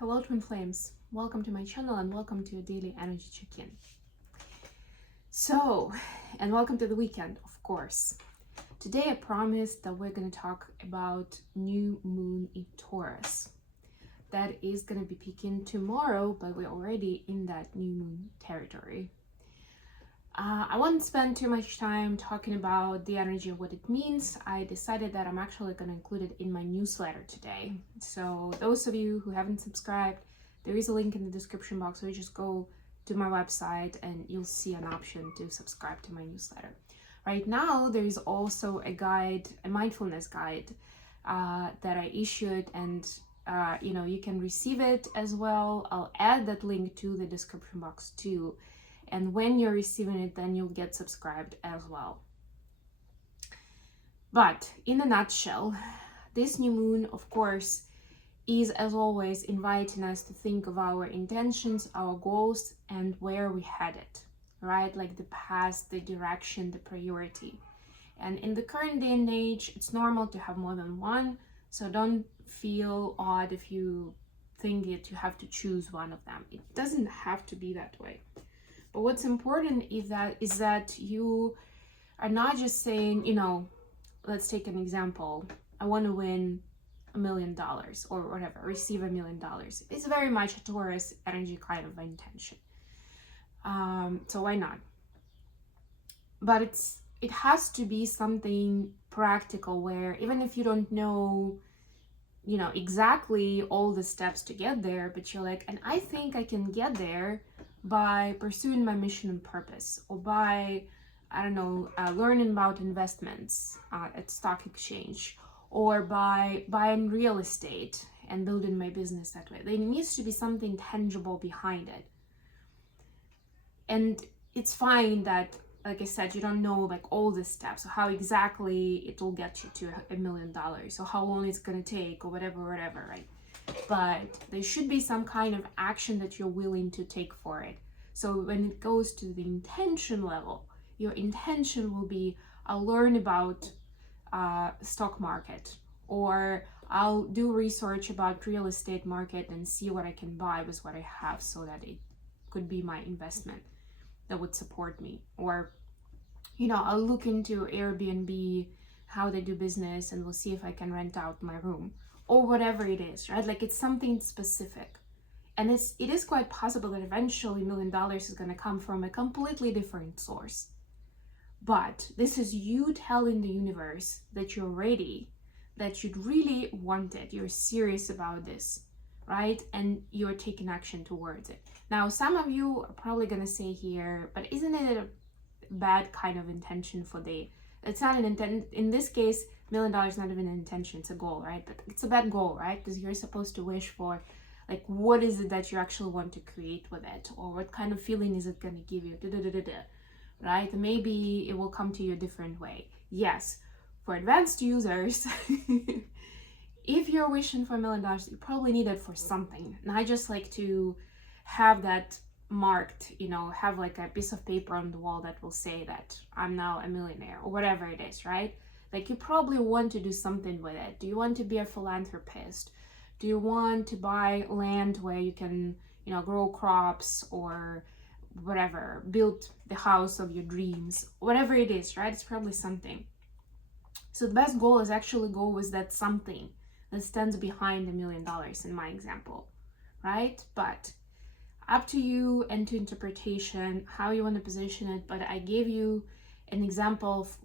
Hello twin flames, welcome to my channel and welcome to a daily energy check-in. And welcome to the weekend, of course. Today I promised that we're going to talk about new moon in Taurus. That is going to be peaking tomorrow, but we're already in that new moon territory. I won't spend too much time talking about the energy of what it means. I decided that I'm actually going to include it in my newsletter today. So those of you who haven't subscribed, there is a link in the description box, so you just go to my website and you'll see an option to subscribe to my newsletter. Right now, there is also a guide, a mindfulness guide that I issued, and you can receive it as well. I'll add that link to the description box too. And when you're receiving it, then you'll get subscribed as well. But in a nutshell, this new moon, of course, is as always inviting us to think of our intentions, our goals, and where we headed, right? Like the path, the direction, the priority. And in the current day and age, it's normal to have more than one. So don't feel odd if you think that you have to choose one of them. It doesn't have to be that way. But what's important is that you are not just saying, let's take an example. I want to win $1 million or whatever, receive $1 million. It's very much a Taurus energy kind of intention. So why not? But it has to be something practical where even if you don't know, exactly all the steps to get there, but you're like, and I think I can get there by pursuing my mission and purpose, or by, learning about investments at stock exchange, or by buying real estate and building my business that way. There needs to be something tangible behind it. And it's fine that, like I said, you don't know all the steps, or how exactly it will get you to $1 million, or how long it's gonna take, or whatever, right? But there should be some kind of action that you're willing to take for it. So when it goes to the intention level, your intention will be, I'll learn about stock market, or I'll do research about real estate market and see what I can buy with what I have, so that it could be my investment that would support me. Or I'll look into Airbnb, how they do business, and we'll see if I can rent out my room, or whatever it is, right? Like it's something specific. And it is quite possible that eventually $1 million is going to come from a completely different source. But this is you telling the universe that you're ready, that you really want it, you're serious about this, right? And you're taking action towards it. Now, some of you are probably going to say here, but isn't it a bad kind of intention for it's not an intent. In this case, $1 million is not even an intention, it's a goal, right? But it's a bad goal, right? Because you're supposed to wish for, what is it that you actually want to create with it, or what kind of feeling is it going to give you, right? Maybe it will come to you a different way. Yes, for advanced users, if you're wishing for $1 million, you probably need it for something. And I just like to have that marked, have a piece of paper on the wall that will say that I'm now a millionaire, or whatever it is, right? You probably want to do something with it. Do you want to be a philanthropist? Do you want to buy land where you can, grow crops, or whatever, build the house of your dreams, whatever it is, right? It's probably something. So the best goal is actually go with that something that stands behind $1 million in my example, right? But up to you and to interpretation, how you want to position it. But I gave you an example of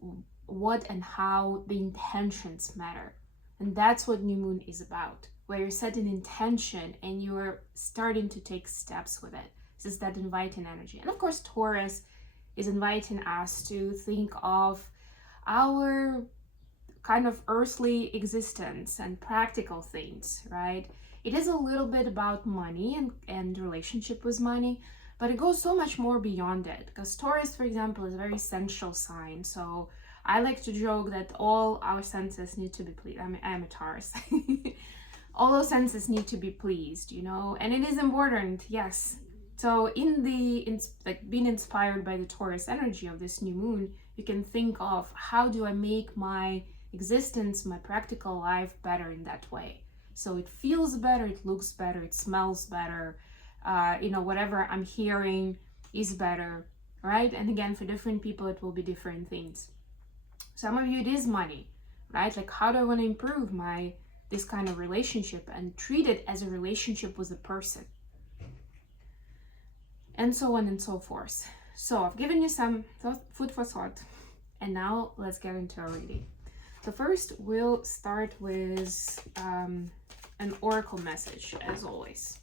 what and how the intentions matter. And that's what new moon is about, where you're setting intention and you're starting to take steps with it. This is that inviting energy. And of course, Taurus is inviting us to think of our kind of earthly existence and practical things, right? It is a little bit about money and relationship with money, but it goes so much more beyond it. Because Taurus, for example, is a very sensual sign. So I like to joke that all our senses need to be pleased. I'm a Taurus. All those senses need to be pleased, and it is important, yes. So being inspired by the Taurus energy of this new moon, you can think of, how do I make my existence, my practical life better in that way? So it feels better, it looks better, it smells better, whatever I'm hearing is better, right? And again, for different people, it will be different things. Some of you, it is money, right? Like, how do I want to improve this kind of relationship and treat it as a relationship with a person? And so on and so forth. So I've given you some food for thought, and now let's get into our reading. So first, we'll start with an oracle message, as always.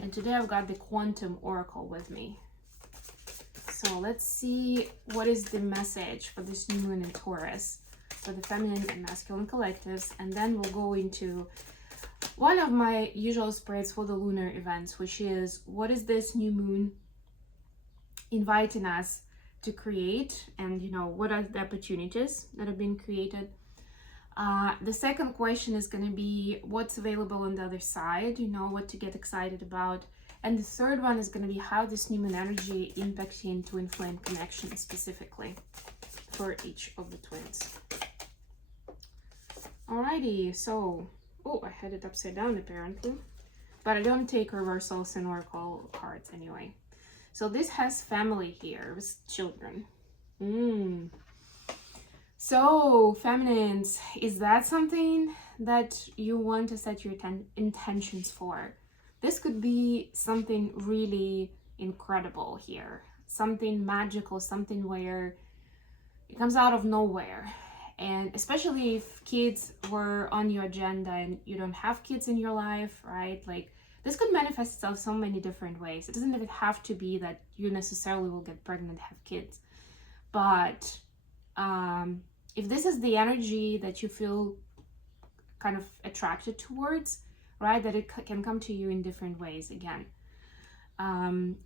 And today I've got the Quantum Oracle with me. So let's see what is the message for this new moon in Taurus for the feminine and masculine collectives, and then we'll go into one of my usual spreads for the lunar events, which is what is this new moon inviting us to create, and what are the opportunities that have been created. The second question is going to be what's available on the other side, what to get excited about. And the third one is going to be how this new moon energy impacting twin flame connection specifically for each of the twins. Alrighty, so, I had it upside down apparently, but I don't take reversals in oracle cards anyway. So this has family here with children. So feminines, is that something that you want to set your intentions for? This could be something really incredible here, something magical, something where it comes out of nowhere. And especially if kids were on your agenda and you don't have kids in your life, right? Like, this could manifest itself so many different ways. It doesn't even have to be that you necessarily will get pregnant and have kids. But if this is the energy that you feel kind of attracted towards, right, that it can come to you in different ways again.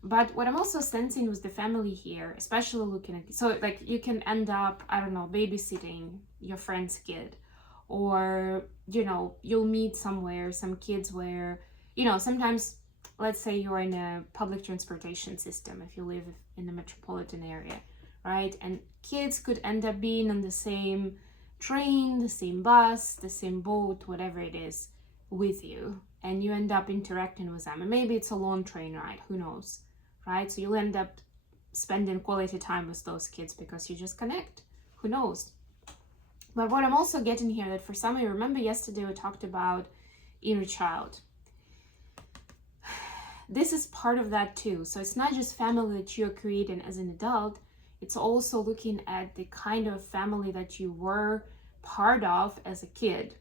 But what I'm also sensing with the family here, especially looking at, so like you can end up, I don't know, babysitting your friend's kid, or, you'll meet somewhere, some kids where, sometimes, let's say you're in a public transportation system, if you live in the metropolitan area, right? And kids could end up being on the same train, the same bus, the same boat, whatever it is, with you, and you end up interacting with them. And maybe it's a long train ride, who knows, right? So you'll end up spending quality time with those kids because you just connect, who knows. But what I'm also getting here, that for some of you, remember yesterday we talked about inner child. This is part of that too. So it's not just family that you're creating as an adult, it's also looking at the kind of family that you were part of as a kid.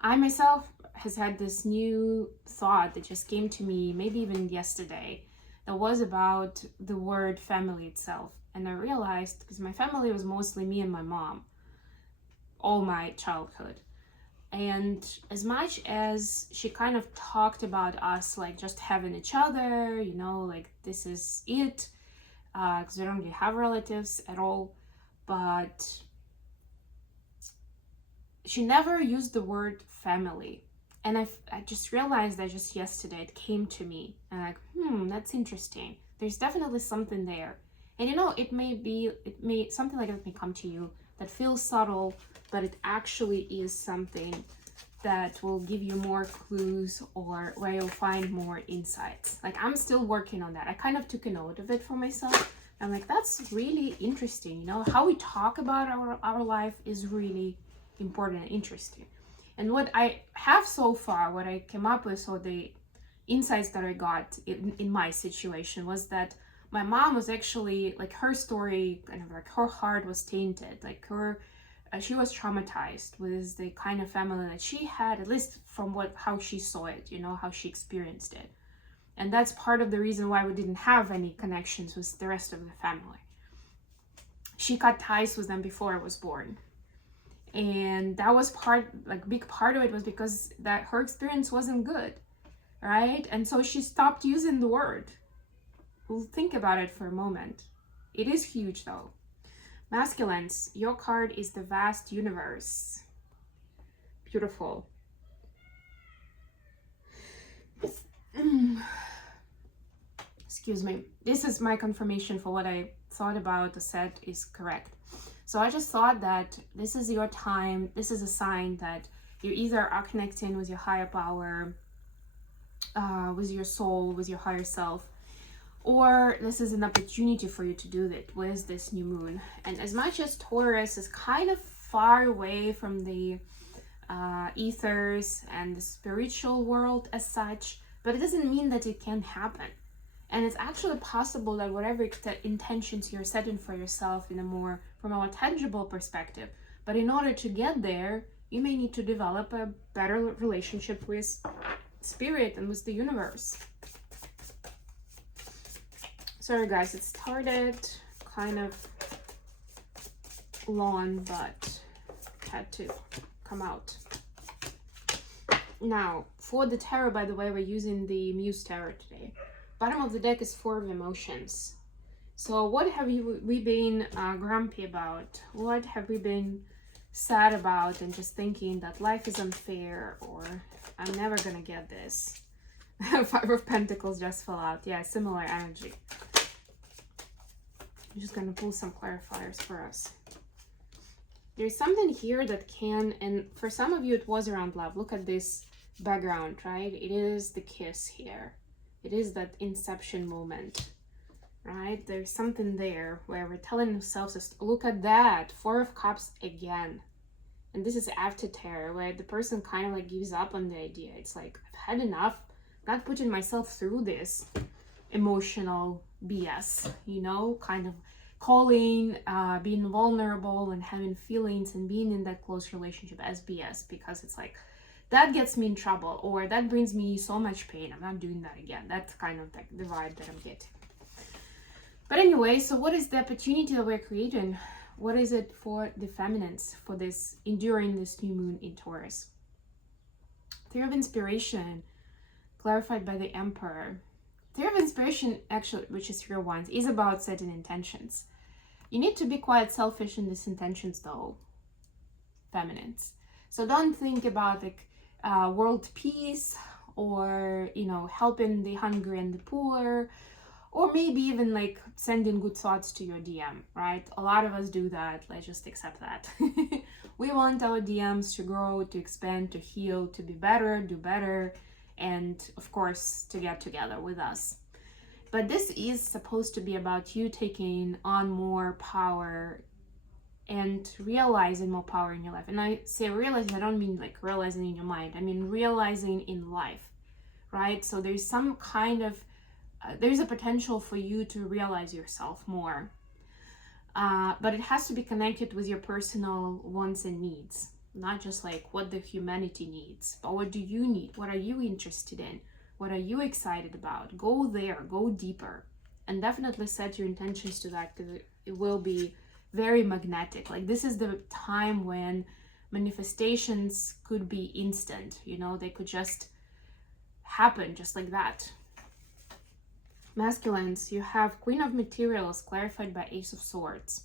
I myself has had this new thought that just came to me, maybe even yesterday, that was about the word family itself. And I realized, because my family was mostly me and my mom, all my childhood. And as much as she kind of talked about us like just having each other, like this is it, because we don't really have relatives at all, but she never used the word family. And I just realized that just yesterday it came to me, and like, that's interesting. There's definitely something there. And it may something like that may come to you that feels subtle, but it actually is something that will give you more clues, or where you'll find more insights. Like, I'm still working on that. I kind of took a note of it for myself. I'm like, that's really interesting. How we talk about our life is really important and interesting. And what I have so far, what I came up with, so the insights that I got in my situation, was that my mom was actually, like, her story, kind of like her heart was tainted, like she was traumatized with the kind of family that she had, at least from how she saw it, how she experienced it. And that's part of the reason why we didn't have any connections with the rest of the family. She cut ties with them before I was born. And that was big part of it was because that her experience wasn't good, right? And so she stopped using the word. We'll think about it for a moment. It is huge though. Masculines, your card is the vast universe. Beautiful. Excuse me. This is my confirmation for what I thought about the set is correct. So I just thought that this is your time. This is a sign that You either are connecting with your higher power, with your soul, with your higher self, or this is an opportunity for you to do that with this new moon. And as much as Taurus is kind of far away from the ethers and the spiritual world as such, but it doesn't mean that it can't happen. And it's actually possible that whatever intentions you're setting for yourself in a more, from a more tangible perspective, but in order to get there, you may need to develop a better relationship with spirit and with the universe. Sorry guys, it started kind of long, but had to come out. Now, for the tarot, by the way, we're using the Muse Tarot today. Bottom of the deck is 4 of emotions. So what have we been grumpy about? What have we been sad about and just thinking that life is unfair, or I'm never gonna get this? 5 of Pentacles just fell out. Yeah, similar energy. I'm just gonna pull some clarifiers for us. There's something here that can, and for some of you it was around love. Look at this background, right? It is the kiss here. It is that inception moment, right? There's something there where we're telling ourselves, look at that, 4 of Cups again. And this is after tarot, where the person kind of like gives up on the idea. It's like, I've had enough. I'm not putting myself through this emotional BS, you know, kind of calling, being vulnerable and having feelings and being in that close relationship as BS, because it's like, that gets me in trouble, or that brings me so much pain. I'm not doing that again. That's kind of like the vibe that I'm getting. But anyway, so what is the opportunity that we're creating? What is it for the feminines, for this, enduring this new moon in Taurus? 3 of Inspiration, clarified by the Emperor. 3 of Inspiration, actually, which is 3 of Wands, is about setting intentions. You need to be quite selfish in these intentions, though, feminines. So don't think about like world peace, or, you know, helping the hungry and the poor, or maybe even like sending good thoughts to your DM, right? A lot of us do that. Let's just accept that. We want our DMs to grow, to expand, to heal, to be better, do better, and of course to get together with us. But this is supposed to be about you taking on more power and realizing more power in your life. And I say realizing, I don't mean like realizing in your mind, I mean realizing in life, right? So there's some kind of there's a potential for you to realize yourself more, but it has to be connected with your personal wants and needs, not just like what the humanity needs, but what do you need? What are you interested in? What are you excited about? Go there, go deeper, and definitely set your intentions to that, because it will be very magnetic. Like, this is the time when manifestations could be instant, you know, they could just happen just like that. Masculines, you have Queen of Materials, clarified by Ace of Swords.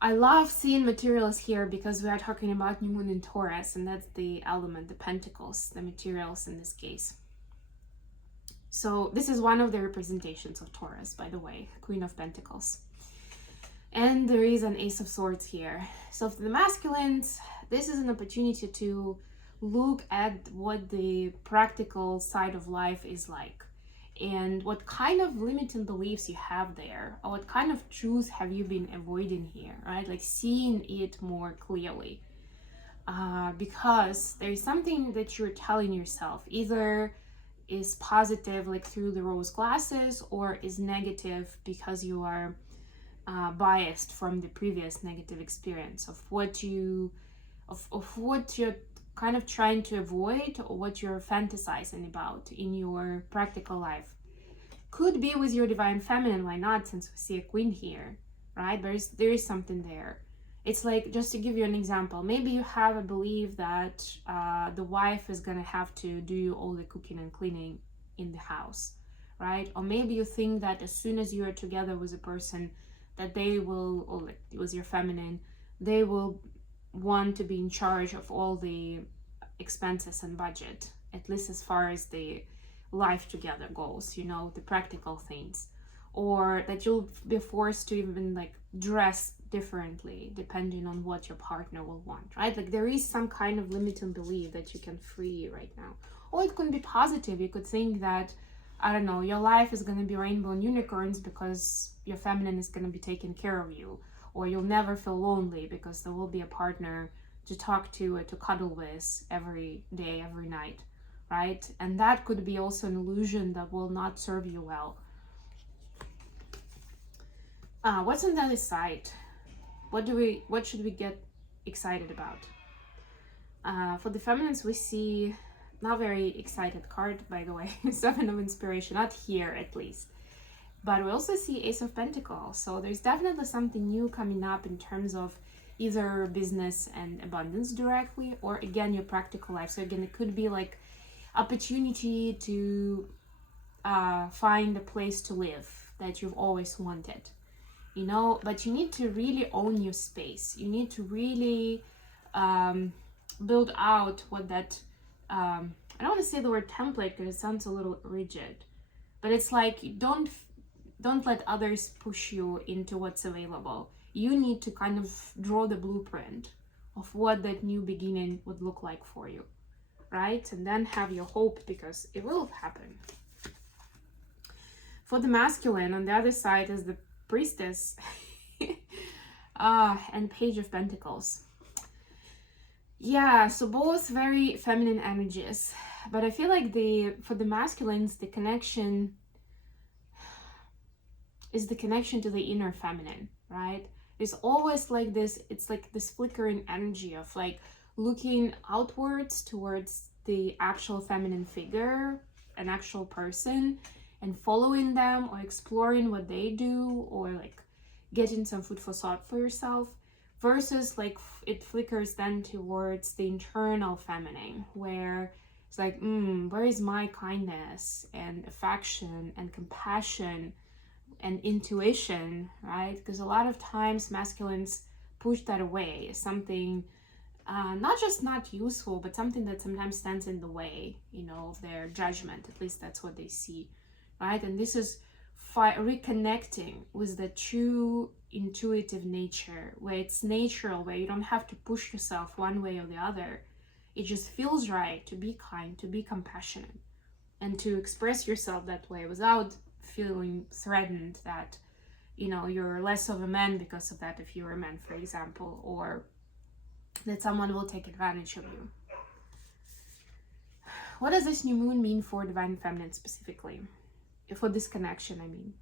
I love seeing materials here because we are talking about new moon in Taurus, and that's the element, the pentacles, the materials in this case. So this is one of the representations of Taurus, by the way, Queen of Pentacles. And there is an Ace of Swords here. So for the masculines, this is an opportunity to look at what the practical side of life is like, and what kind of limiting beliefs you have there, or what kind of truth have you been avoiding here, right? Like seeing it more clearly, because there's something that you're telling yourself either is positive, like through the rose glasses, or is negative because you are biased from the previous negative experience of what you're kind of trying to avoid, or what you're fantasizing about in your practical life. Could be with your divine feminine, why not, since we see a queen here, right? There is something there. It's like, just to give you an example, maybe you have a belief that the wife is gonna have to do all the cooking and cleaning in the house, right? Or maybe you think that as soon as you are together with a person, that they will, or like with your feminine, they will want to be in charge of all the expenses and budget, at least as far as the life together goes, you know, the practical things. or that you'll be forced to even like dress differently depending on what your partner will want, right? Like there is some kind of limiting belief that you can free right now. Or it could be positive. You could think that, I don't know, your life is going to be rainbow and unicorns because your feminine is going to be taking care of you, or you'll never feel lonely because there will be a partner to talk to or to cuddle with every day, every night, right? And that could be also an illusion that will not serve you well. What's on the other side? What should we get excited about? For the feminines, we see not very excited card, by the way, Seven of Inspiration, not here at least. But we also see Ace of Pentacles. So there's definitely something new coming up in terms of either business and abundance directly, or again, your practical life. So again, it could be like opportunity to find a place to live that you've always wanted. You know, but you need to really own your space. You need to really build out what that, I don't want to say the word template because it sounds a little rigid, but it's like don't let others push you into what's available. You need to kind of draw the blueprint of what that new beginning would look like for you, right? And then have your hope, because it will happen. For the masculine, on the other side is the Priestess and Page of Pentacles. Yeah, so both very feminine energies, but I feel like for the masculines, the connection is the connection to the inner feminine, right? It's always like this, it's like this flickering energy of like looking outwards towards the actual feminine figure, an actual person, and following them or exploring what they do, or like getting some food for thought for yourself, versus like it flickers then towards the internal feminine, where it's like, where is my kindness and affection and compassion and intuition, right? Because a lot of times masculines push that away as something not just not useful, but something that sometimes stands in the way, you know, of their judgment. At least that's what they see, right? And this is reconnecting with the true intuitive nature, where it's natural, where you don't have to push yourself one way or the other. It just feels right to be kind, to be compassionate, and to express yourself that way without feeling threatened that, you know, you're less of a man because of that, if you're a man, for example, or that someone will take advantage of you. What does this new moon mean for Divine Feminine specifically? For this connection, I mean.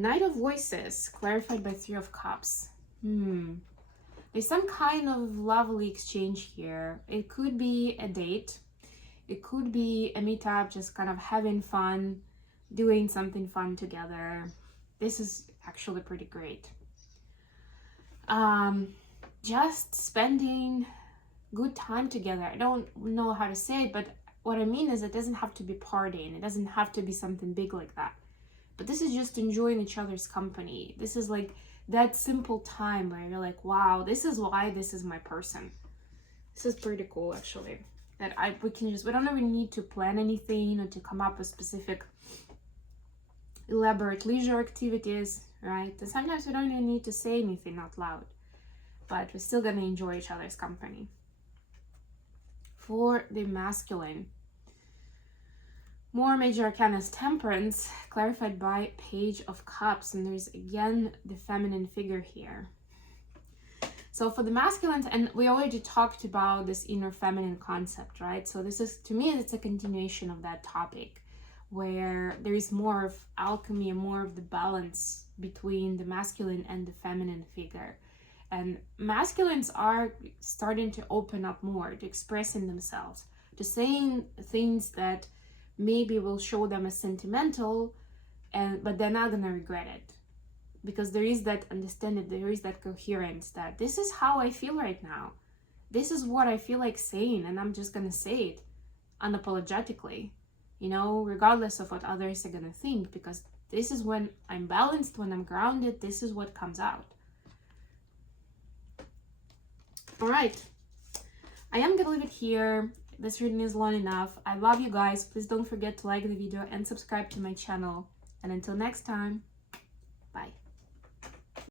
Knight of Voices, clarified by Three of Cups. There's some kind of lovely exchange here. It could be a date. It could be a meetup, just kind of having fun, doing something fun together. This is actually pretty great. Just spending good time together. I don't know how to say it, but what I mean is it doesn't have to be partying. It doesn't have to be something big like that. But this is just enjoying each other's company. This is like that simple time where you're like, wow, this is why this is my person. This is pretty cool, actually. That we don't even need to plan anything or to come up with specific elaborate leisure activities, right? And sometimes we don't even need to say anything out loud, but we're still gonna enjoy each other's company. For the masculine, more major arcana, Temperance, clarified by Page of Cups, and there's again the feminine figure here. So for the masculines, and we already talked about this inner feminine concept, right? So this is, to me, it's a continuation of that topic, where there is more of alchemy and more of the balance between the masculine and the feminine figure. And masculines are starting to open up more, to expressing themselves, to saying things that maybe will show them as sentimental, but they're not gonna regret it, because there is that understanding, there is that coherence that this is how I feel right now, this is what I feel like saying, and I'm just gonna say it unapologetically, you know, regardless of what others are gonna think, because this is when I'm balanced, when I'm grounded, this is what comes out. All right, I am gonna leave it here. This reading is long enough. I love you guys. Please don't forget to like the video and subscribe to my channel. And until next time.